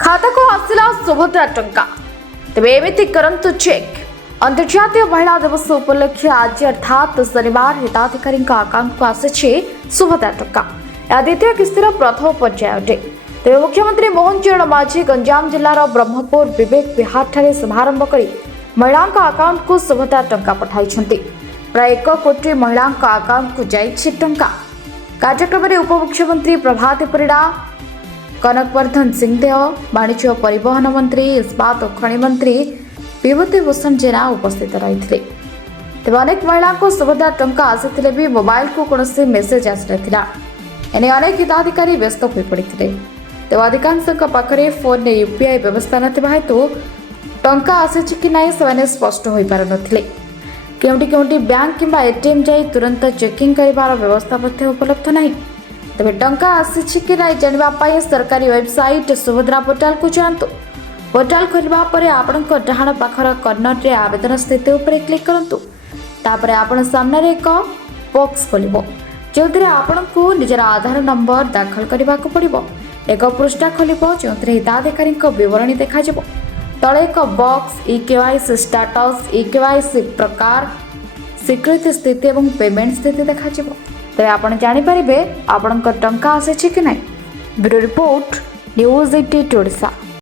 खाता को आसला सुभद्रा टंका तेज एमती करंतु चेक। अंतर्जातीय महिला दिवस उपलक्षे आज अर्थात शनिवार हिताधिकारी अकाउंट को आसी सुभद्रा टंका। यह द्वितीय किस्तिर प्रथम पर्याय अटे। तेज मुख्यमंत्री मोहन चरण माझी गंजाम जिलार ब्रह्मपुर विवेक विहार ठारे शुभारंभ कर महिला अकाउंट को सुभद्रा टंका पठाई। प्राय 1 कोटी महिला अकाउंट को जाइछि टंका। कार्यक्रम में उपमुख्यमंत्री प्रभात परिड़ा, कनकवर्धन सिंहदेव, वाणिज्य और परिवहन मंत्री, इस्पात और खनि मंत्री विभूति भूषण जेना उपस्थित रही। तेज अनेक महिला को सुभद्रा टंका आसी भी मोबाइल को कौन मेसेज आसी ना। एने अनेक हिताधिकारी व्यस्त हो पड़ते। तेज अधिकांश पाखे फोन यूपीआई व्यवस्था नथिबा हेतु टंका आसी कि ना से स्पष्ट हो पार नथिले। केउंटी केउंटी बैंक किंबा एटीएम जाई तुरंत चेकिंग करिवार व्यवस्था उपलब्ध नहीं। तेज टंका आसी कि ना जानवाई सरकारी वेबसाइट सुभद्रा पोर्टाल को जातु। पोर्टाल खोलवा पर आपण डाहाण पाखर कर्नर रे आवेदन स्थिति उपर क्लिक करंतु। तापर आपण सामने एक बॉक्स खोलिबो जो आपण को निजर आधार नंबर दाखल करने को पड़ो। एक पृष्ठा खोलिबो जो हिताधिकारी विवरणी देखा जिवो। तले एक बॉक्स ई-केवाईसी स्टाटस, ई-केवाईसी प्रकार, स्वीकृति स्थिति और पेमेंट स्थिति देखा जिवो। तेज आपण जानि परिबे आपण टंका आसी कि नै। Bureau report, news 88 Odisha.